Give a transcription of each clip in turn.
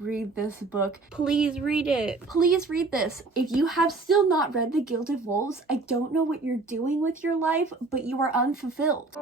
read this book. Please read it. Please read this. If you have still not read The Gilded Wolves, I don't know what you're doing with your life, but you are unfulfilled.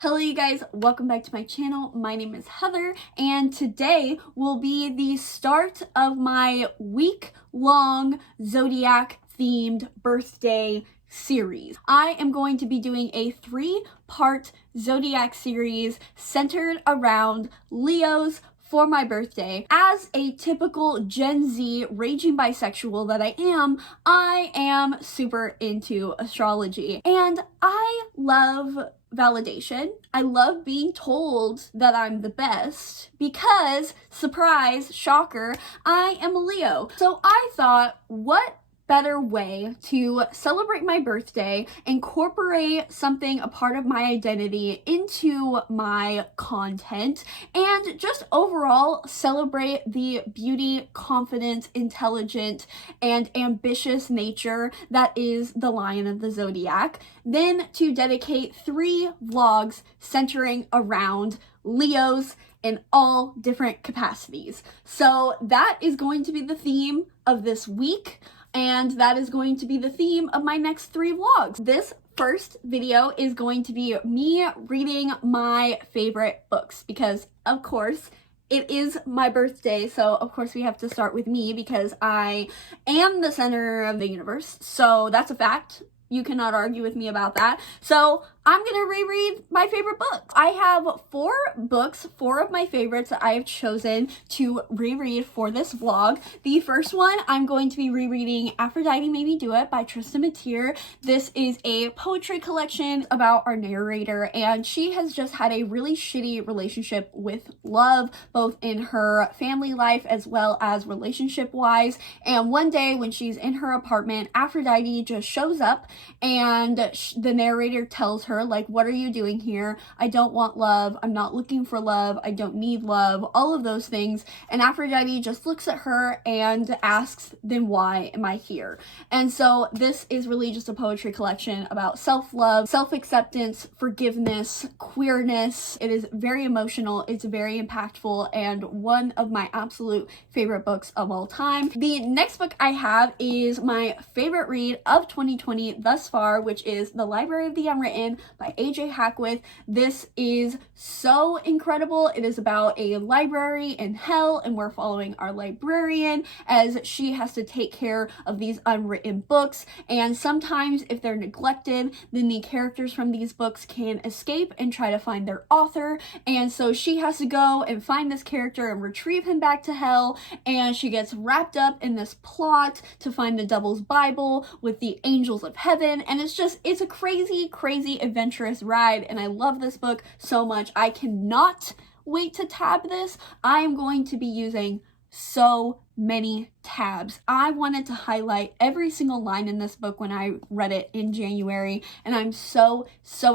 Hello you guys, welcome back to my channel. My name is Heather, and today will be the start of my week-long Zodiac themed birthday series. I am going to be doing a 3-part Zodiac series centered around Leos for my birthday. As a typical Gen Z raging bisexual that I am super into astrology, and I love validation. I love being told that I'm the best because, surprise, shocker, I am a Leo. So I thought, what better way to celebrate my birthday, incorporate something, a part of my identity into my content, and just overall celebrate the beauty, confident, intelligent, and ambitious nature that is the Lion of the Zodiac, then to dedicate 3 vlogs centering around Leos in all different capacities. So that is going to be the theme of this week, and that is going to be the theme of my next 3 vlogs. This first video is going to be me reading my favorite books because, of course, it is my birthday, so of course we have to start with me because I am the center of the universe, so that's a fact. You cannot argue with me about that. So I'm gonna reread my favorite books. I have 4 books, 4 of my favorites that I have chosen to reread for this vlog. The first one, I'm going to be rereading Aphrodite Made Me Do It by Tristan Mattier. This is a poetry collection about our narrator, and she has just had a really shitty relationship with love, both in her family life as well as relationship-wise. And one day when she's in her apartment, Aphrodite just shows up, and the narrator tells her, like, what are you doing here? I don't want love. I'm not looking for love. I don't need love. All of those things. And Aphrodite just looks at her and asks, then why am I here? And so this is really just a poetry collection about self-love, self-acceptance, forgiveness, queerness. It is very emotional. It's very impactful, and one of my absolute favorite books of all time. The next book I have is my favorite read of 2020 thus far, which is The Library of the Unwritten by A.J. Hackwith. This is so incredible. It is about a library in hell, and we're following our librarian as she has to take care of these unwritten books, and sometimes if they're neglected, then the characters from these books can escape and try to find their author, and so she has to go and find this character and retrieve him back to hell, and she gets wrapped up in this plot to find the Devil's Bible with the angels of heaven, and it's a crazy adventurous ride, and I love this book so much. I cannot wait to tab this. I am going to be using so many tabs. I wanted to highlight every single line in this book when I read it in January, and I'm so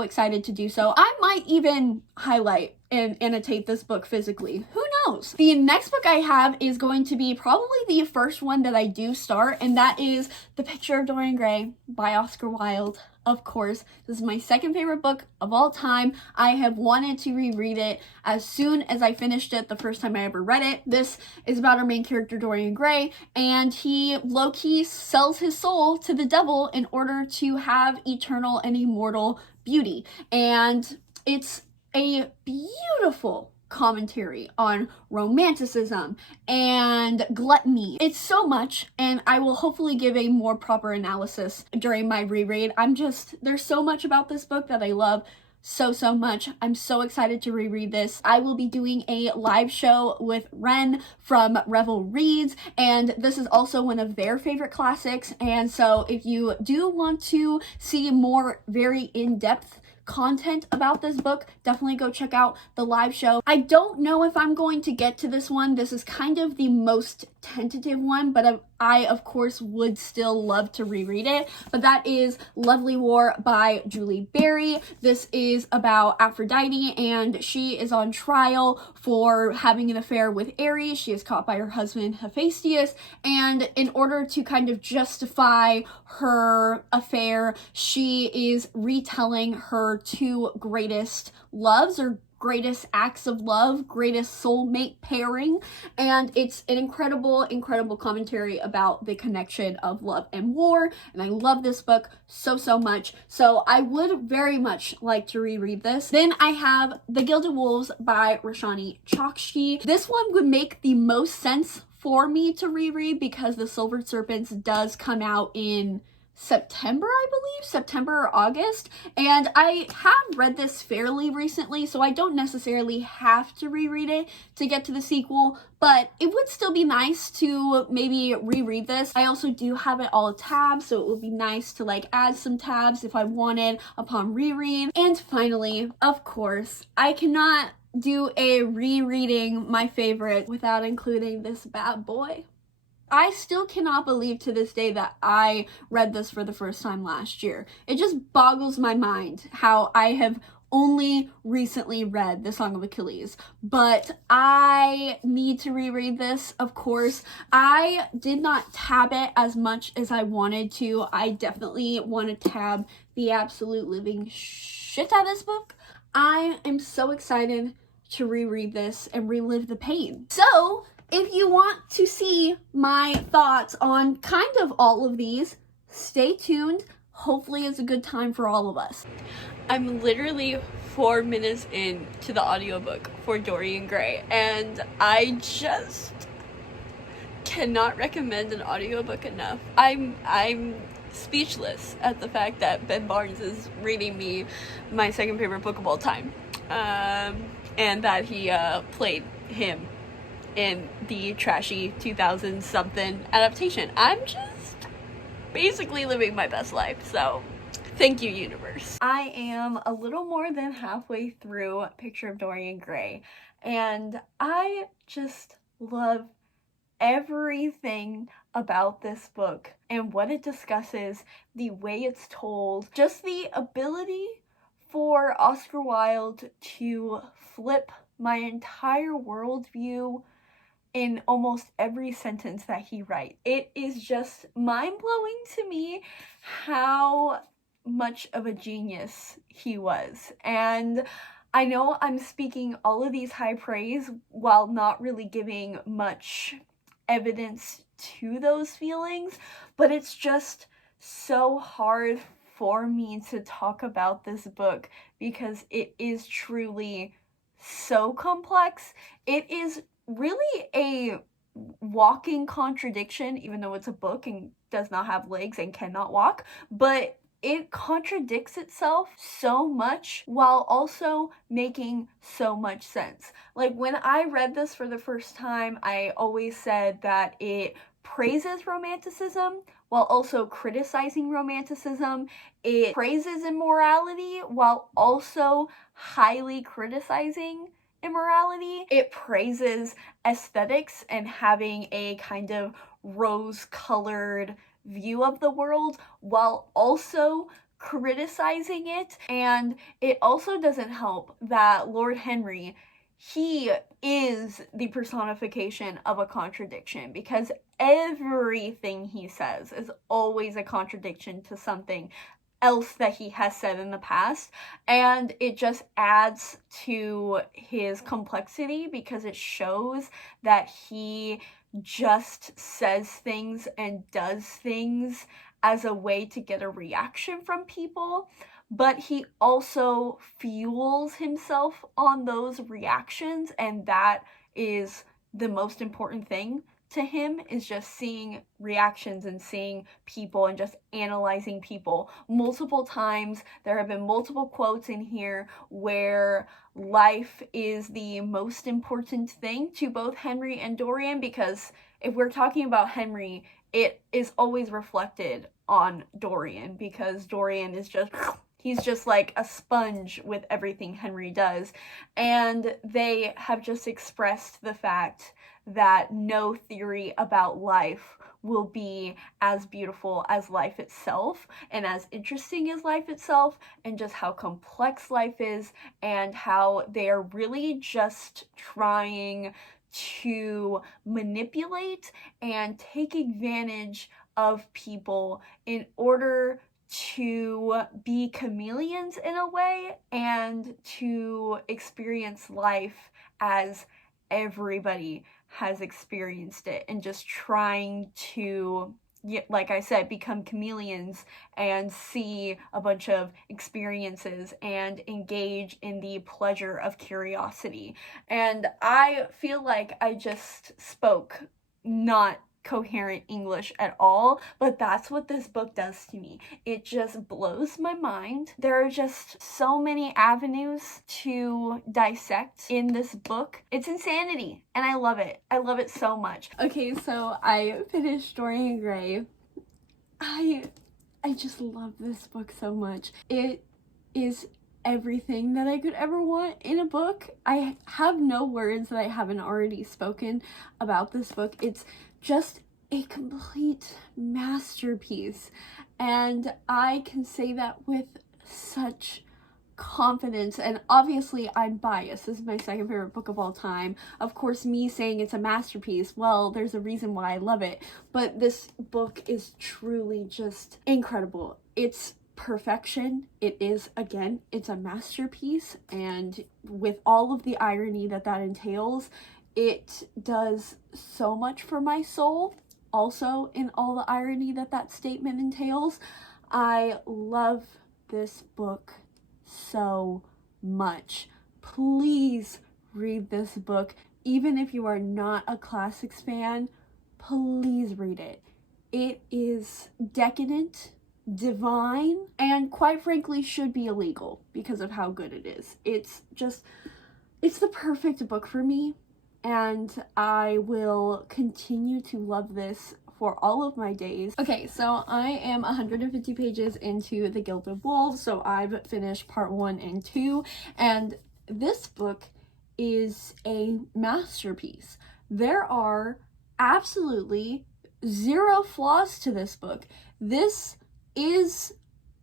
excited to do so. I might even highlight and annotate this book physically. Who knows? The next book I have is going to be probably the first one that I do start, and that is The Picture of Dorian Gray by Oscar Wilde. Of course, this is my second favorite book of all time. I have wanted to reread it as soon as I finished it the first time I ever read it. This is about our main character, Dorian Gray, and he low-key sells his soul to the devil in order to have eternal and immortal beauty. And it's a beautiful commentary on romanticism and gluttony. It's so much, and I will hopefully give a more proper analysis during my reread. There's so much about this book that I love so much. I'm so excited to reread this. I will be doing a live show with Ren from Revel Reads, and this is also one of their favorite classics, and so if you do want to see more very in-depth content about this book, definitely go check out the live show. I don't know if I'm going to get to this one. This is kind of the most tentative one, but I of course would still love to reread it. But that is Lovely War by Julie Berry. This is about Aphrodite, and she is on trial for having an affair with Ares. She is caught by her husband Hephaestus, and in order to kind of justify her affair, she is retelling her 2 greatest loves, or greatest acts of love, greatest soulmate pairing, and it's an incredible, incredible commentary about the connection of love and war, and I love this book so, so much, so I would very much like to reread this. Then I have The Gilded Wolves by Roshani Chokshi. This one would make the most sense for me to reread because The Silvered Serpents does come out in September, I believe, September or August, and I have read this fairly recently, so I don't necessarily have to reread it to get to the sequel, but it would still be nice to maybe reread this. I also do have it all tabs, so it would be nice to like add some tabs if I wanted upon reread. And finally, of course, I cannot do a rereading my favorite without including this bad boy. I still cannot believe to this day that I read this for the first time last year. It just boggles my mind how I have only recently read The Song of Achilles, but I need to reread this, of course. I did not tab it as much as I wanted to. I definitely want to tab the absolute living shit out of this book. I am so excited to reread this and relive the pain. So, if you want to see my thoughts on kind of all of these, stay tuned. Hopefully it's a good time for all of us. I'm literally 4 minutes into the audiobook for Dorian Gray, and I just cannot recommend an audiobook enough. I'm speechless at the fact that Ben Barnes is reading me my second favorite book of all time, and that he played him in the trashy 2000 something adaptation. I'm just basically living my best life, so thank you, universe. I am a little more than halfway through Picture of Dorian Gray, and I just love everything about this book and what it discusses, the way it's told, just the ability for Oscar Wilde to flip my entire worldview in almost every sentence that he writes. It is just mind-blowing to me how much of a genius he was. And I know I'm speaking all of these high praise while not really giving much evidence to those feelings, but it's just so hard for me to talk about this book because it is truly so complex. It is really a walking contradiction, even though it's a book and does not have legs and cannot walk, but it contradicts itself so much while also making so much sense. Like, when I read this for the first time, I always said that it praises romanticism while also criticizing romanticism. It praises immorality while also highly criticizing immorality. It praises aesthetics and having a kind of rose-colored view of the world while also criticizing it. And it also doesn't help that Lord Henry, he is the personification of a contradiction, because everything he says is always a contradiction to something else that he has said in the past, and it just adds to his complexity because it shows that he just says things and does things as a way to get a reaction from people, but he also fuels himself on those reactions, and that is the most important thing to him, is just seeing reactions and seeing people and just analyzing people. Multiple times there have been multiple quotes in here where life is the most important thing to both Henry and Dorian, because if we're talking about Henry, it is always reflected on Dorian, because Dorian is just, he's just like a sponge with everything Henry does. And they have just expressed the fact that no theory about life will be as beautiful as life itself and as interesting as life itself, and just how complex life is and how they are really just trying to manipulate and take advantage of people in order to be chameleons in a way and to experience life as everybody has experienced it, and just trying to, like I said, become chameleons and see a bunch of experiences and engage in the pleasure of curiosity. And I feel like I just spoke not coherent English at all, but that's what this book does to me. It just blows my mind. There are just so many avenues to dissect in this book. It's insanity, and I love it. I love it so much. Okay, so I finished Dorian Gray. I just love this book so much. It is everything that I could ever want in a book. I have no words that I haven't already spoken about this book. It's just a complete masterpiece, and I can say that with such confidence. And obviously I'm biased. This is my second favorite book of all time. Of course, me saying it's a masterpiece, well, there's a reason why I love it, but this book is truly just incredible. It's perfection. It is, again, it's a masterpiece, and with all of the irony that entails, it does so much for my soul, also in all the irony that statement entails. I love this book so much. Please read this book. Even if you are not a classics fan, please read it. It is decadent, divine, and quite frankly should be illegal because of how good it is. It's the perfect book for me, and I will continue to love this for all of my days. Okay, so I am 150 pages into the Gilded Wolves, so I've finished part 1 and 2, and this book is a masterpiece. There are absolutely zero flaws to this book. This is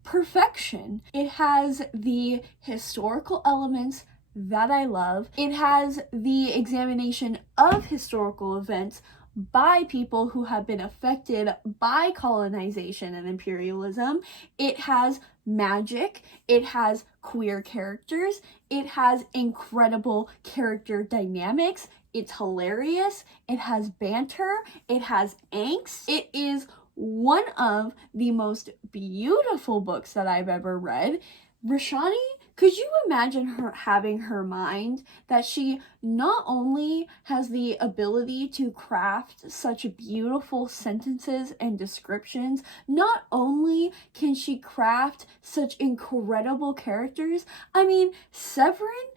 perfection. It has the historical elements that I love. It has the examination of historical events by people who have been affected by colonization and imperialism. It has magic. It has queer characters. It has incredible character dynamics. It's hilarious. It has banter. It has angst. It is one of the most beautiful books that I've ever read. Rashani, could you imagine her having her mind that she not only has the ability to craft such beautiful sentences and descriptions, not only can she craft such incredible characters. I mean, Severin,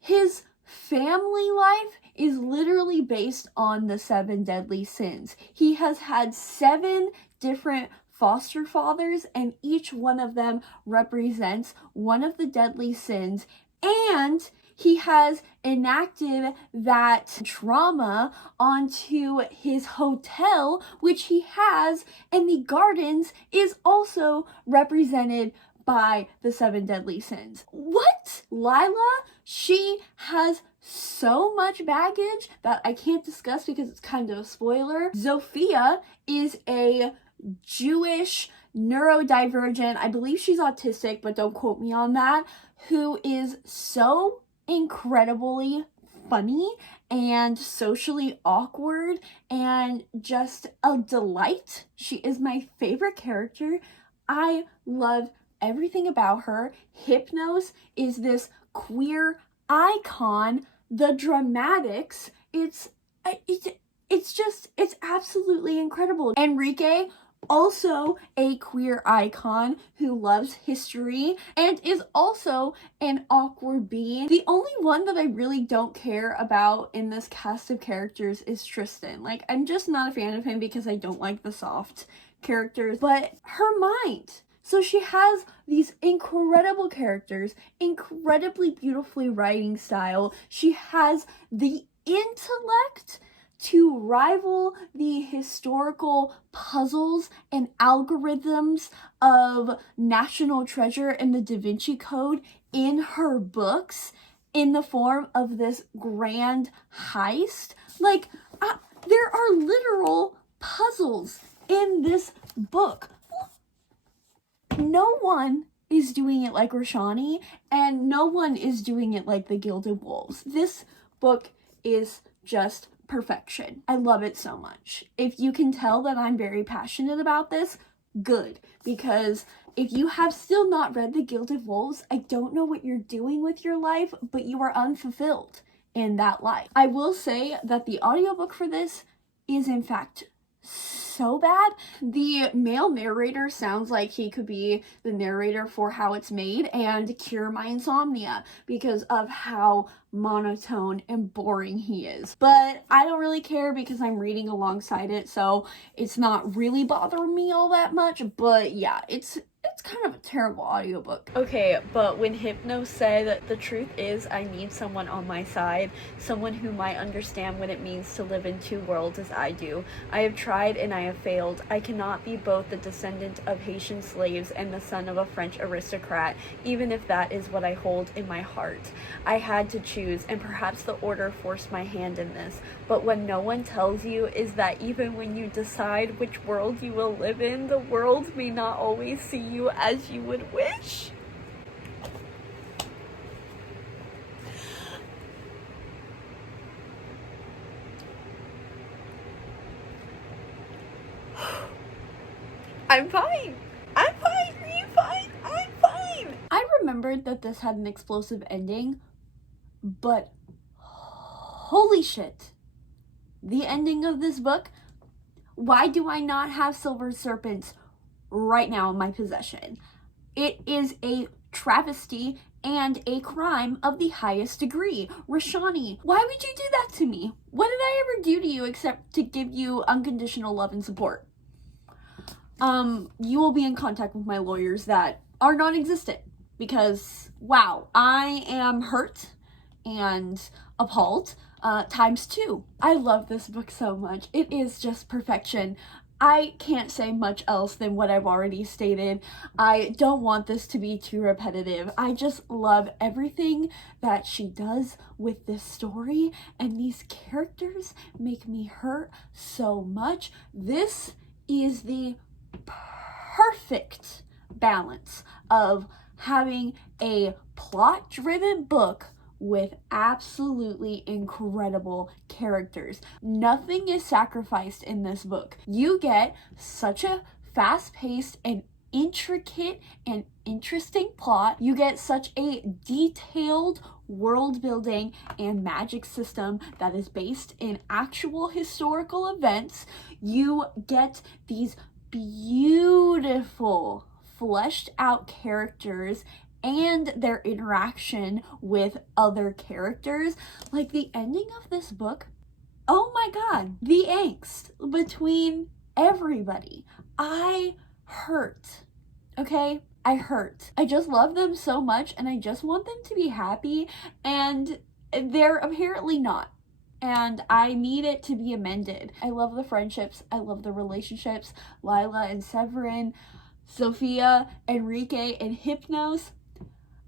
his family life is literally based on the 7 deadly sins. He has had 7 different foster fathers, and each one of them represents one of the deadly sins, and he has enacted that trauma onto his hotel, which he has, and the gardens is also represented by the 7 deadly sins. What? Lila, she has so much baggage that I can't discuss because it's kind of a spoiler. Zofia is a Jewish neurodivergent, I believe she's autistic, but don't quote me on that, who is so incredibly funny and socially awkward and just a delight. She is my favorite character. I love everything about her. Hypnos is this queer icon. The dramatics, it's absolutely incredible. Enrique, also a queer icon who loves history and is also an awkward being. The only one that I really don't care about in this cast of characters is Tristan. Like, I'm just not a fan of him because I don't like the soft characters, but her mind. So she has these incredible characters, incredibly beautifully writing style. She has the intellect to rival the historical puzzles and algorithms of National Treasure and the Da Vinci Code in her books in the form of this grand heist. Like, there are literal puzzles in this book. No one is doing it like Roshani, and no one is doing it like the Gilded Wolves. This book is just perfection. I love it so much. If you can tell that I'm very passionate about this, good, because if you have still not read the Gilded Wolves, I don't know what you're doing with your life, but you are unfulfilled in that life. I will say that the audiobook for this is in fact so bad. The male narrator sounds like he could be the narrator for How It's Made and Cure My Insomnia because of how monotone and boring he is. But I don't really care because I'm reading alongside it, so it's not really bothering me all that much. But yeah, it's kind of a terrible audiobook. Okay, but when Hypno said that the truth is I need someone on my side, someone who might understand what it means to live in two worlds as I do. I have tried and I have failed. I cannot be both the descendant of Haitian slaves and the son of a French aristocrat, even if that is what I hold in my heart. I had to choose, and perhaps the order forced my hand in this, but what no one tells you is that even when you decide which world you will live in, the world may not always see you as you would wish. I'm fine. I'm fine. Are you fine? I'm fine. I remembered that this had an explosive ending, but holy shit. The ending of this book, why do I not have Silver Serpents right now in my possession? It is a travesty and a crime of the highest degree. Roshani, why would you do that to me? What did I ever do to you except to give you unconditional love and support? You will be in contact with my lawyers that are non-existent because, wow, I am hurt and appalled times two. I love this book so much. It is just perfection. I can't say much else than what I've already stated. I don't want this to be too repetitive. I just love everything that she does with this story, and these characters make me hurt so much. This is the perfect balance of having a plot-driven book with absolutely incredible characters. Nothing is sacrificed in this book. You get such a fast-paced and intricate and interesting plot. You get such a detailed world building and magic system that is based in actual historical events. You get these beautiful fleshed out characters and their interaction with other characters. Like the ending of this book, oh my god, the angst between everybody. I hurt, okay? I hurt. I just love them so much and I just want them to be happy, and they're apparently not. And I need it to be amended. I love the friendships. I love the relationships. Lila and Severin, Sophia, Enrique, and Hypnos.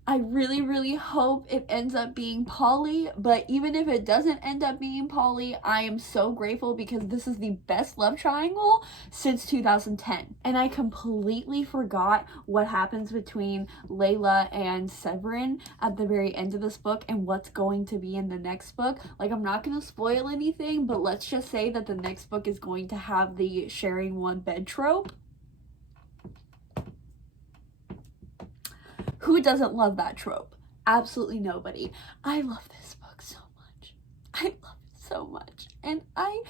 I really, really hope it ends up being Polly, but even if it doesn't end up being Polly, I am so grateful because this is the best love triangle since 2010. And I completely forgot what happens between Layla and Severin at the very end of this book and what's going to be in the next book. Like, I'm not going to spoil anything, but let's just say that the next book is going to have the sharing one bed trope. Who doesn't love that trope? Absolutely nobody. I love this book so much. I love it so much. And I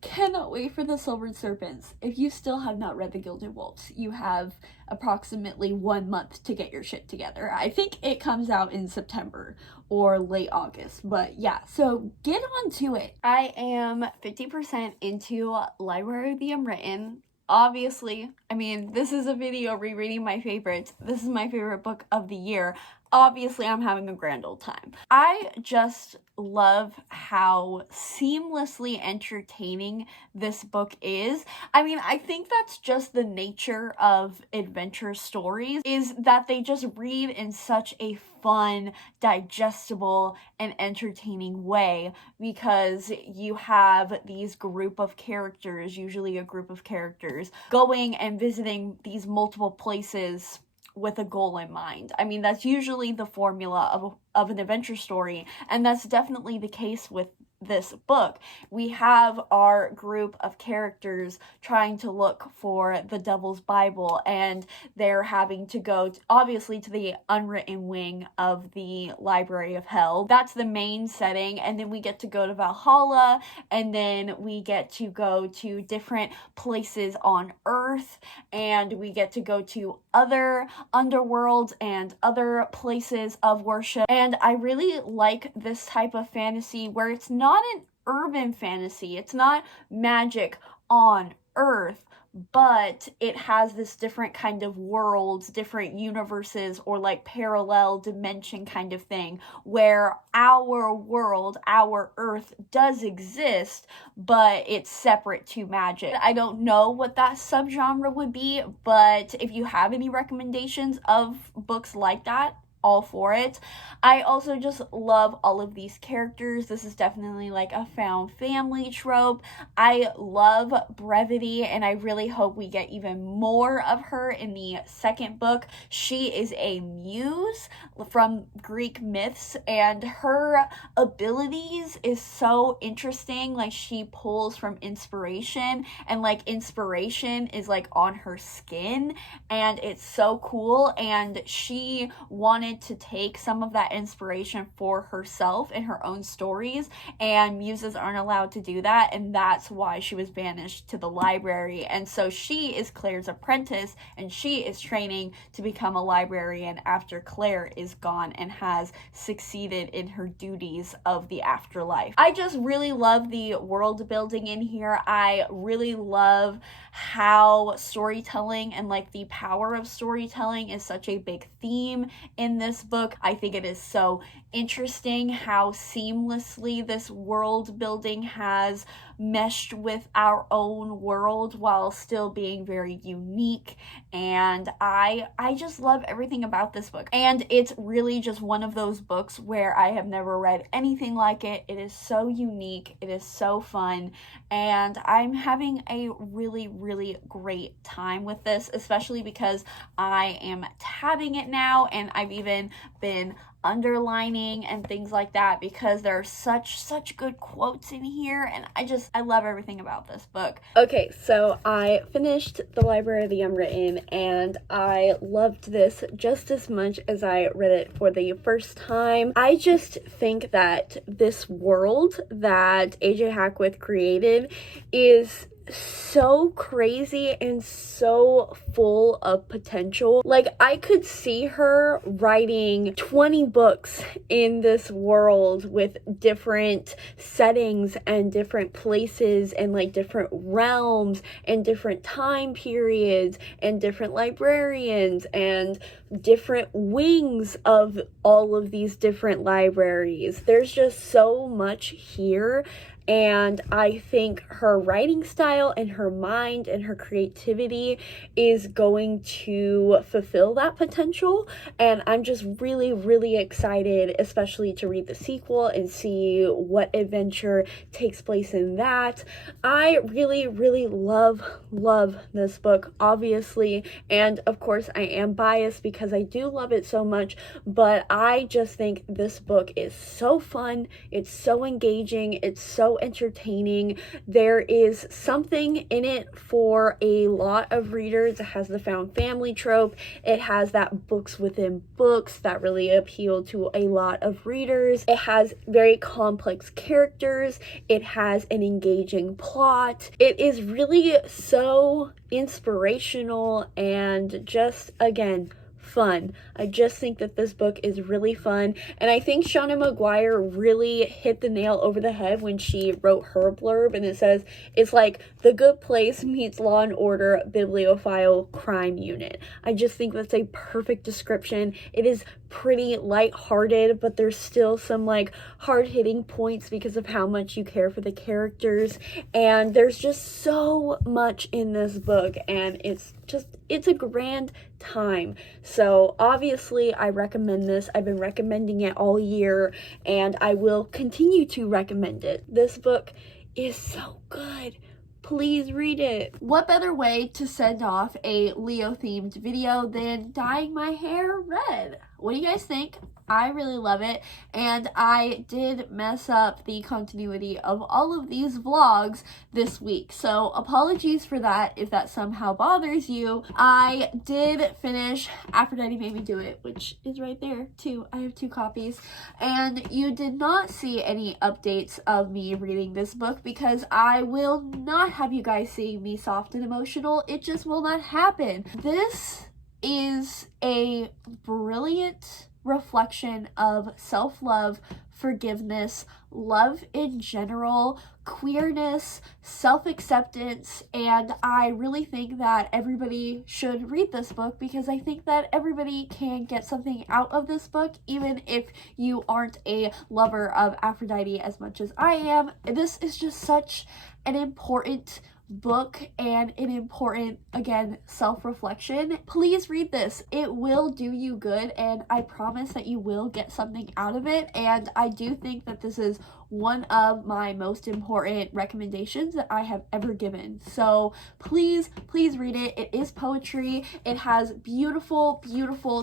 cannot wait for the Silver Serpents. If you still have not read the Gilded Wolves, you have approximately 1 month to get your shit together. I think it comes out in September or late August. But yeah, so get on to it. I am 50% into Library of the Unwritten. Obviously, I mean, this is a video rereading my favorites. This is my favorite book of the year. obviously I'm having a grand old time. I just love how seamlessly entertaining this book is. I mean, I think that's just the nature of adventure stories, is that they just read in such a fun, digestible, and entertaining way, because you have these group of characters, usually a group of characters, going and visiting these multiple places with a goal in mind. I mean, that's usually the formula of an adventure story, and that's definitely the case with this book. We have our group of characters trying to look for the Devil's Bible, and they're having to go obviously to the Unwritten wing of the Library of Hell. That's the main setting, and then we get to go to Valhalla, and then we get to go to different places on Earth, and we get to go to other underworlds and other places of worship. And I really like this type of fantasy where it's not an urban fantasy, it's not magic on Earth, but it has this different kind of worlds, different universes, or like parallel dimension kind of thing, where our world, our Earth does exist, but it's separate to magic. I don't know what that subgenre would be, but if you have any recommendations of books like that, all for it. I also just love all of these characters. This is definitely like a found family trope. I love brevity, and I really hope we get even more of her in the second book. She is a muse from Greek myths, and her abilities is so interesting. Like, she pulls from inspiration, and like inspiration is like on her skin, and it's so cool. And she wanted to take some of that inspiration for herself in her own stories, and muses aren't allowed to do that, and that's why she was banished to the library. And so she is Claire's apprentice, and she is training to become a librarian after Claire is gone and has succeeded in her duties of the afterlife. I just really love the world building in here. I really love how storytelling and like the power of storytelling is such a big theme in this book. I think it is so interesting how seamlessly this world building has meshed with our own world while still being very unique, and I just love everything about this book. And it's really just one of those books where I have never read anything like it. It is so unique, it is so fun, and I'm having a really great time with this, especially because I am tabbing it now, and I've even been underlining and things like that, because there are such good quotes in here, and I love everything about this book. Okay, so I finished The Library of the Unwritten, and I loved this just as much as I read it for the first time. I just think that this world that AJ Hackworth created is so crazy and so full of potential. Like, I could see her writing 20 books in this world with different settings and different places and like different realms and different time periods and different librarians and different wings of all of these different libraries. There's just so much here. And I think her writing style and her mind and her creativity is going to fulfill that potential. And I'm just really excited, especially to read the sequel and see what adventure takes place in that. I really love this book, obviously. And of course, I am biased because I do love it so much. But I just think this book is so fun. It's so engaging. It's so entertaining. There is something in it for a lot of readers. It has the found family trope. It has that books within books that really appeal to a lot of readers. It has very complex characters. It has an engaging plot. It is really so inspirational and just, again, fun. I just think that this book is really fun, and I think Shauna Maguire really hit the nail over the head when she wrote her blurb, and it says it's like The Good Place meets Law and Order Bibliophile Crime Unit. I just think that's a perfect description. It is pretty lighthearted, but there's still some like hard-hitting points because of how much you care for the characters, and there's just so much in this book, and it's a grand time. So obviously I recommend this. I've been recommending it all year, and I will continue to recommend it. This book is so good. Please read it. What better way to send off a Leo themed video than dyeing my hair red? What do you guys think? I really love it, and I did mess up the continuity of all of these vlogs this week, so apologies for that if that somehow bothers you. I did finish Aphrodite Made Me Do It, which is right there too. I have 2 copies, and you did not see any updates of me reading this book because I will not have you guys seeing me soft and emotional. It just will not happen. This is a brilliant reflection of self-love, forgiveness, love in general, queerness, self-acceptance, and I really think that everybody should read this book because I think that everybody can get something out of this book, even if you aren't a lover of Aphrodite as much as I am. This is just such an important book and an important, again, self-reflection. Please read this. It will do you good, and I promise that you will get something out of it, and I do think that this is one of my most important recommendations that I have ever given. So please read it. It is poetry. It has beautiful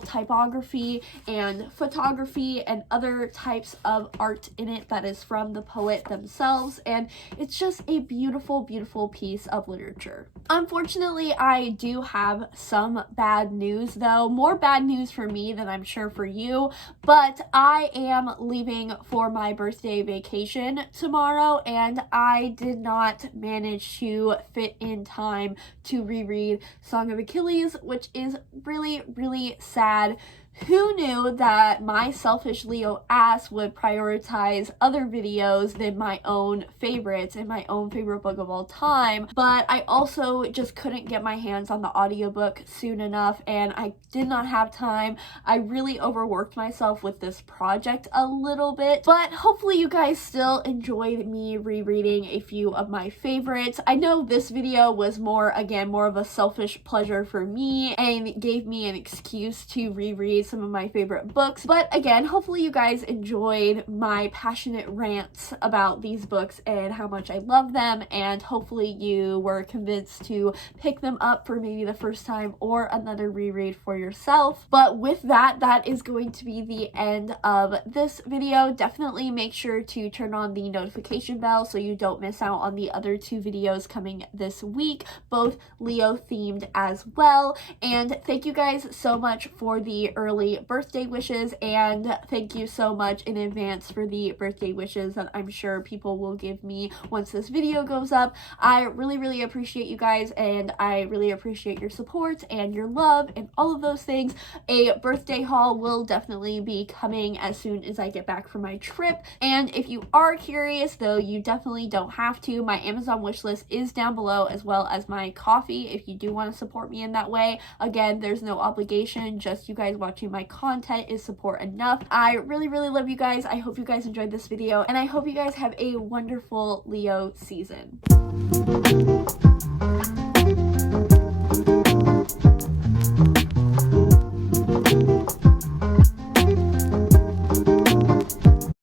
typography and photography and other types of art in it that is from the poet themselves, and it's just a beautiful piece of literature. Unfortunately, I do have some bad news though. More bad news for me than I'm sure for you, but I am leaving for my birthday vacation tomorrow, and I did not manage to fit in time to reread Song of Achilles, which is really sad. Who knew that my selfish Leo ass would prioritize other videos than my own favorites and my own favorite book of all time? But I also just couldn't get my hands on the audiobook soon enough, and I did not have time. I really overworked myself with this project a little bit, but hopefully you guys still enjoyed me rereading a few of my favorites. I know this video was more of a selfish pleasure for me and gave me an excuse to reread some of my favorite books, but again, hopefully you guys enjoyed my passionate rants about these books and how much I love them, and hopefully you were convinced to pick them up for maybe the first time or another reread for yourself. But with that, that is going to be the end of this video. Definitely make sure to turn on the notification bell so you don't miss out on the other 2 videos coming this week, both Leo themed as well. And thank you guys so much for the early birthday wishes, and thank you so much in advance for the birthday wishes that I'm sure people will give me once this video goes up. I really appreciate you guys, and I really appreciate your support and your love and all of those things. A birthday haul will definitely be coming as soon as I get back from my trip, and if you are curious, though you definitely don't have to, my Amazon wish list is down below, as well as my coffee if you do want to support me in that way. Again, there's no obligation, just you guys watching my content is support enough. I really love you guys. I hope you guys enjoyed this video, and I hope you guys have a wonderful Leo season.